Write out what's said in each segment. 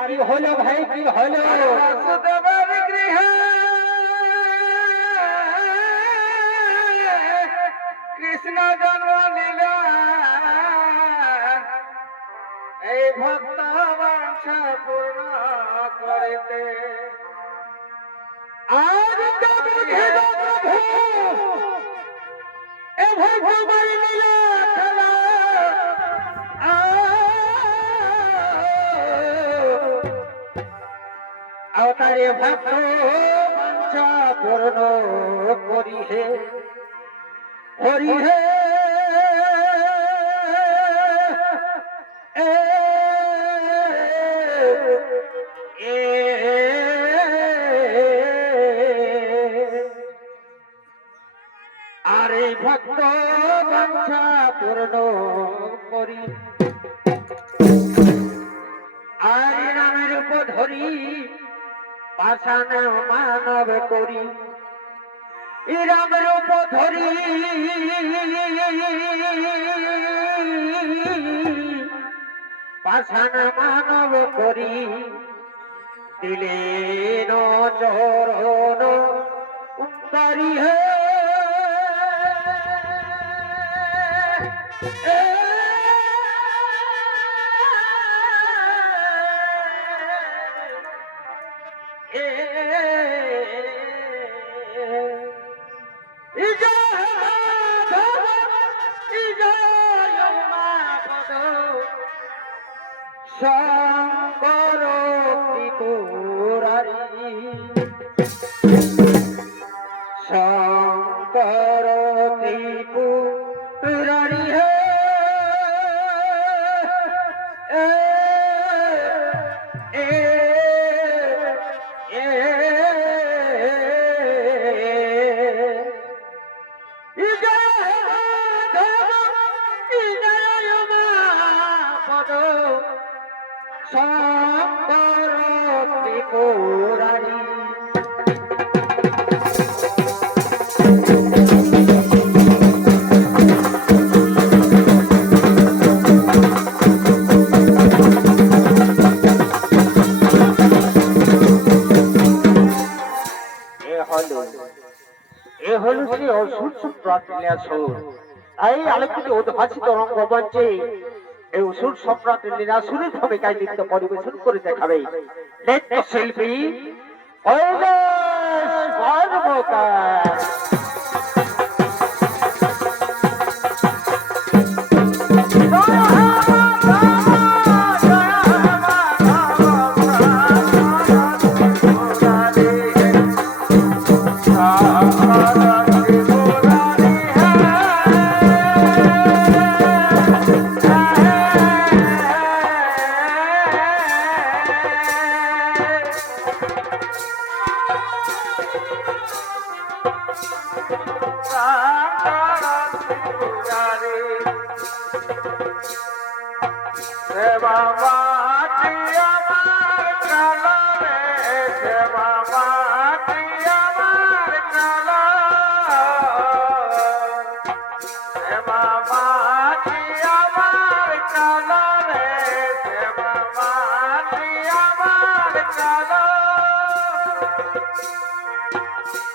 আরে কি হলো ভাই, কি হলো? বাসুদেবের গৃহে কৃষ্ণ জন্ম নিল, এই ভক্ত বাঞ্ছা পূর্ণ করিতে। আজ তো বুঝিল প্রভু এ ভগবান নিল খেলা। अवतारे भक्तो मंचा पूर्ण करी है हरि है आरे भक्तो मंचा पूर्ण करी आरे नामेर रूप धरी पाषाण मानव करी राम रूप धरी पाषाण मानव करी दिलेन चरण उतारी है शंकर त्रिपुरारी शंकर त्रिपुरारी है शंकर त्रिपुरारी এ হলো সেই অসুর সম্রাটের আসর। এই আলোকিত উদ্ভাসিত রঙ্গমঞ্চে এই অসুর সম্রাটের লীলাসুরের ভূমিকায় নৃত্য পরিবেশন করে দেখাবে নৃত্যশিল্পী কৈলাস কর্মকার।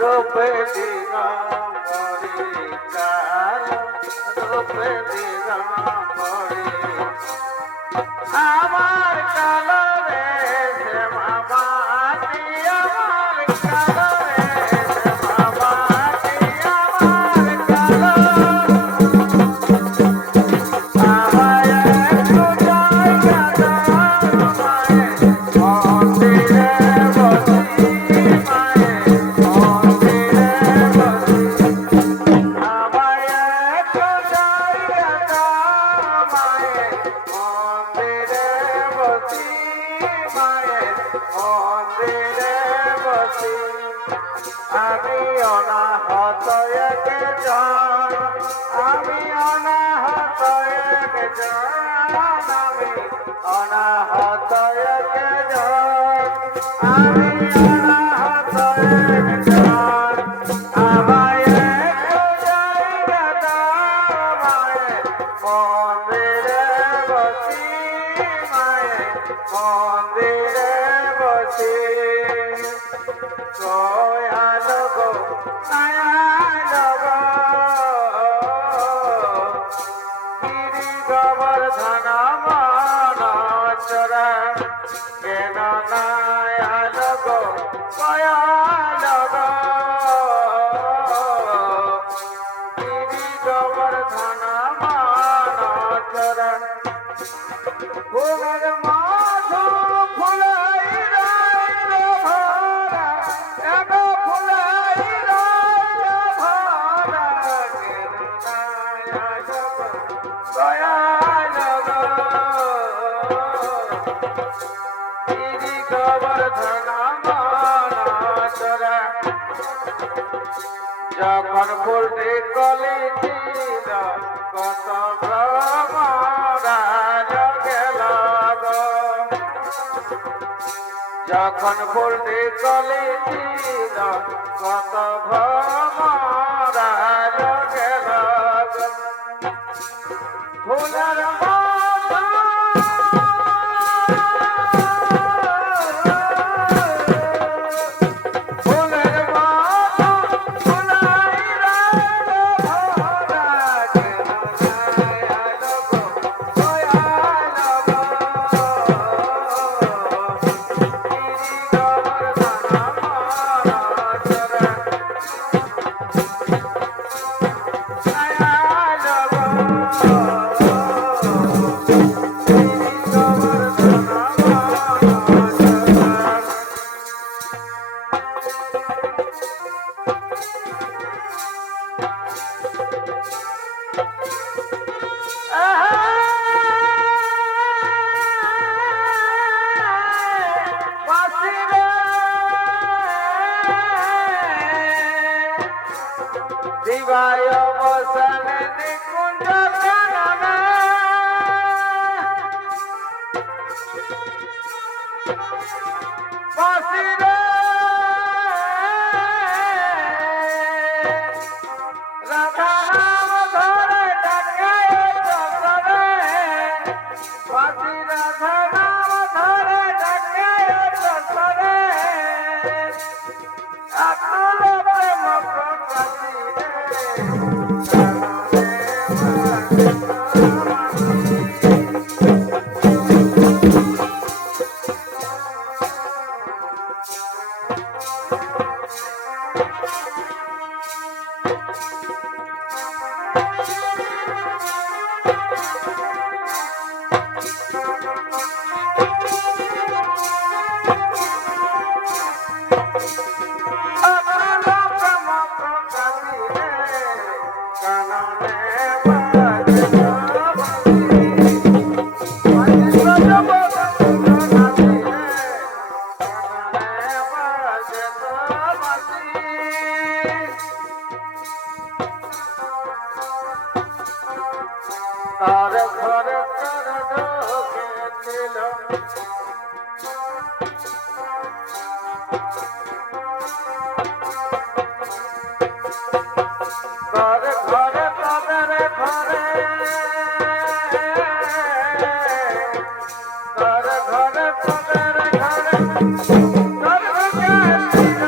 रूपे दिना मोरी काल रूपे दिना मोरी आमार कालो रे से मामा ती आमार कालो रे से मामा ती आमार कालो आवाया तुझाई गाता माए मंदिरे बसी माए मंदिरे बसी आवाया तुझाई गाता माए मंदिरे बसी माए मंदिरे बसी আমি অনাহত একজন আমি অনাহত একজন আমি অনাহত একজন আমি অনাহত একজন আমায় একটু জায়গা দাও মায়ে মন্দিরে বসি মায়ে মন্দিরে দয়ালো গো মায়ালো গো গিরি গোবর্ধন মন চরা কেন নায়ালো গো দয়ালো গো গিরি গোবর্ধন মন চরা ফুলের মাধু ফুলাই রইল ভরা এগ ফুলাই রইল ভরা দয়াল গো গিরি গোবর্ধন মনচরা যখন ফুলটি কলি ছিল কত ভ্রমরা গেল গো যখন ফুলটি কলি ছিল কত ভ্রমরা গেল গো ফুলের মালা ফুলের মালা ফুলাই রইল ভরা কেন নায়ালো গো দয়ালো গো গিরি গোবর্ধন মনচরা নায়ালো গো গিরি গোবর্ধন মনচরা দিবায় বসনে নিকুঞ্জ কাননে বাসিরে রাধা নাম ধরে ডাকে চরে বাসি রাধা নাম ধরে ডাকে চরে আকুল প্রেম তার ঘরে তার ঢোকেছিল তার ঘরে তাদের ঘরে তার ঘরে তাদের ঘরে তার ঢোকেছিল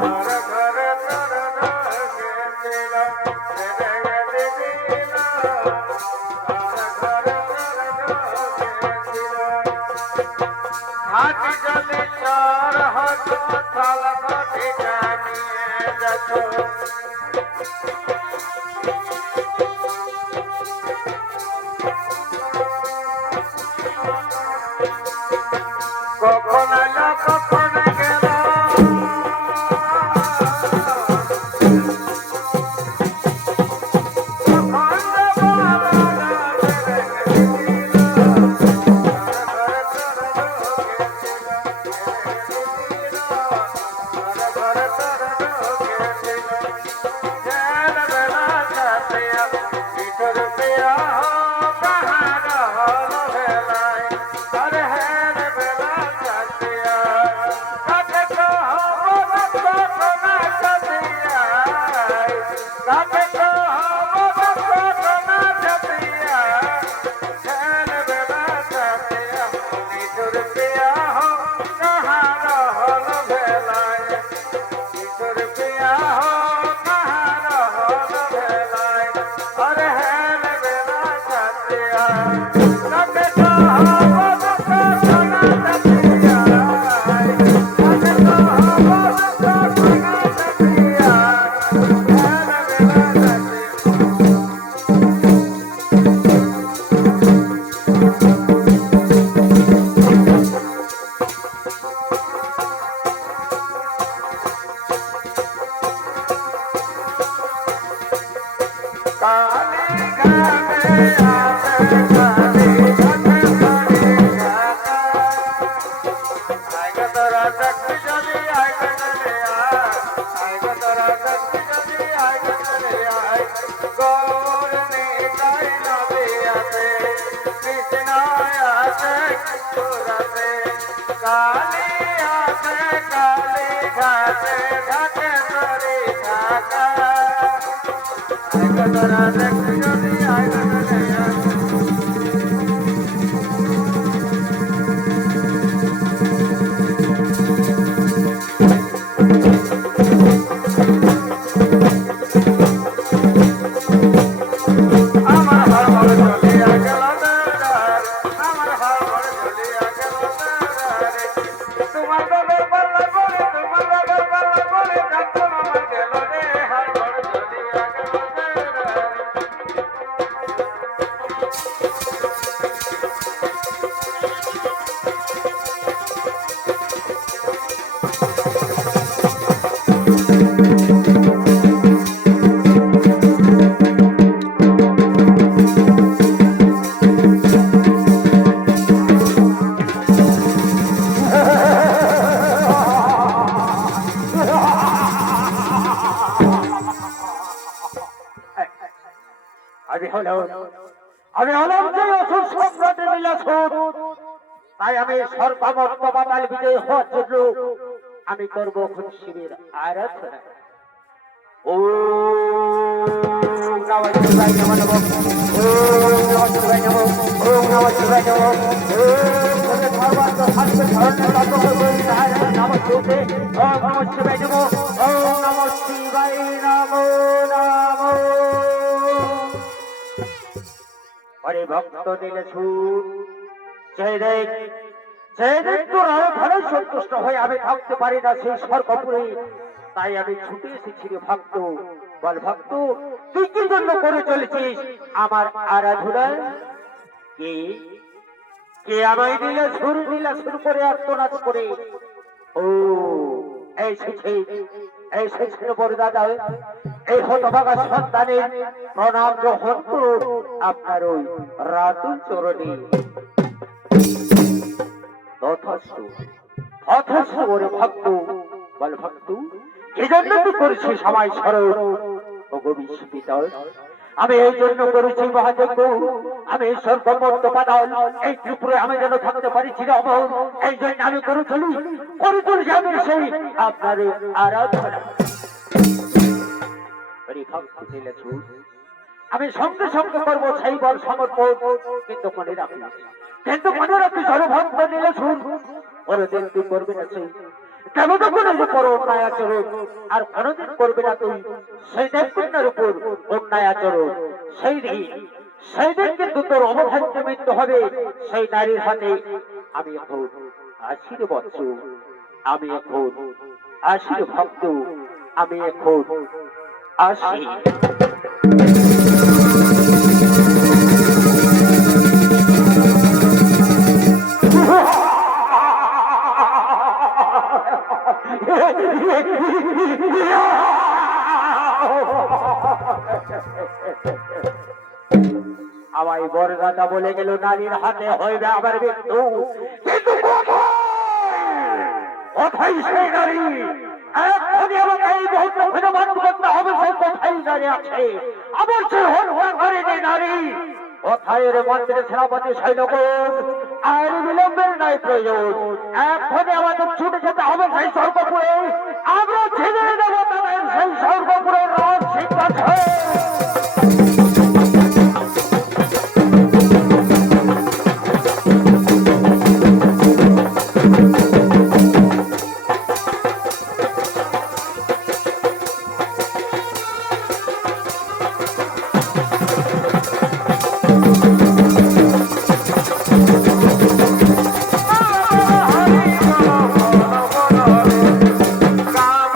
তার ঘরে তার ঢোকেছিল ঘাটি জলে চর হতো থাল ঘটি জানিয়ে যত কখন এলো কখন গেল हो আমি হলাম যে অসুর সম্রাটের নীলাসুর। তাই আমি সর্বমত্ত পাতাল বিজয় হওয়ার জন্য আমি করবো এখন শিবের আরাধনা। ওম নমঃ শিবায় নমঃ নমঃ। ওম নমঃ শিবায় নমঃ। ওম নমঃ শিবায় নমঃ। ওম সর্বাত্ম শান্তি ধরণে তত্ত্ব হই নারায়ণ নমঃ শিবে। ওম নমঃ শিবায় নমঃ। ওম নমঃ শিবায় নমো নমঃ। হরে ভক্ত নীলাসুর জয় দেব জয় দেব। তোরা ভালো সন্তুষ্ট হয়ে আমি থাকতে পারি না সেই স্বর্গপুরে, তাই আমি ছুটে এসেছি রে ভক্ত। বল ভক্ত, তুই কি জন্য করে চলেছিস আমার আরাধনা? কে কে আমায় নীলাসুর করে আত্মনাদ করে? ও এই সেছে বড় দাদা, এই হতভাগা সন্তানের প্রণাম গ্রহণ করুন আপনার ওই রাতুল চরণে। তথাস্তু ওরে ভক্ত। বল ভক্ত, এই জন্য তুই করেছিস সবাই স্মরণ? ওগো বিস্মিত, আমি এই জন্য করেছি মহাযজ্ঞ। আমি স্বর্গমত্ত পাতাল এই ত্রিপুরে আমি যেন থাকতে পারি চিরঅমর, এই জন্য আমি করে চলেছি আমি সেই আপনার আরাধনা। আমি সঙ্গে সঙ্গে করবো সেই বল সমর্পণ, কিন্তু মনে রাখি সর্বভক্ত নীলাসুর ওরে দিন তুই করবি না সেই কেমন উপর অন্যায় আচরণ, আর কোনদিন করবে না তুই সেই দেবকন্যার উপর অন্যায় আচরণ। সেই দিন কিন্তু তোর অবধার্য মৃত্যু হবে সেই নারীর হাতে। আমি এখন আশির বৎস, আমি এখন আশির ভক্ত, আমি এখন আসি। আমায় বরগাতা বলে গেল নারীর হাতে হইবে আবার মৃত্যু, কিন্তু কোথায় সেই নারী? এখনই আমাকে এই মুহূর্তে খুঁজে বার করতে হবে সে কোথায় নারী আছে। আমার সে হত্যা করেনি নারী কোথায়? রে মন্ত্রী সেনাপতি সৈন্যগণ, আর বিলম্বের নাই প্রয়োজন। এখনই আমাদের ছুটে যেতে হবে সেই স্বর্গপুরে। আমরা ছেড়ে দেবো তাদের সেই স্বর্গপুরের রাজ সিংহাসন। রাম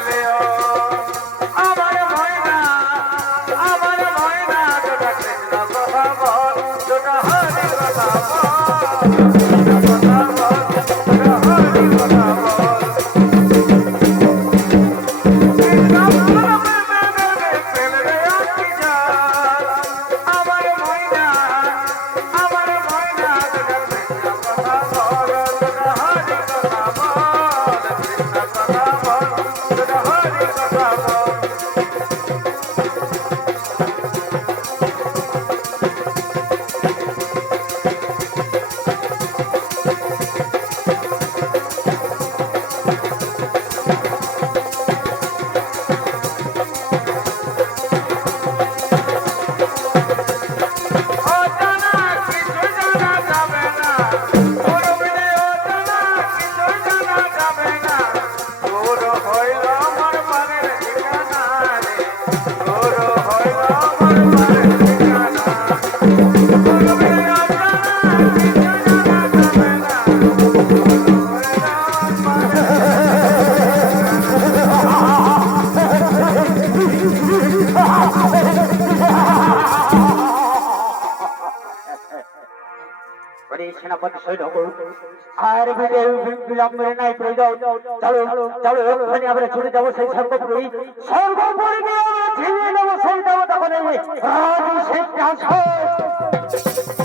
পেলেও আমার ময়না দুটা কৃষ্ণ কথা বল দুটা হরি কথা বল কৃষ্ণ কথা বল দুটা হরি কথা বল সেনাপতি সৈন্য আর বিলম্বের নাই প্রয়োজন চলো চলো ওখানে আমরা ছুটে যাবো সেই সর্বপুরী সর্বপুরী গিয়ে আমরা ছিনিয়ে নেবো সেই দেবতা বলে রাজু সিংহাসন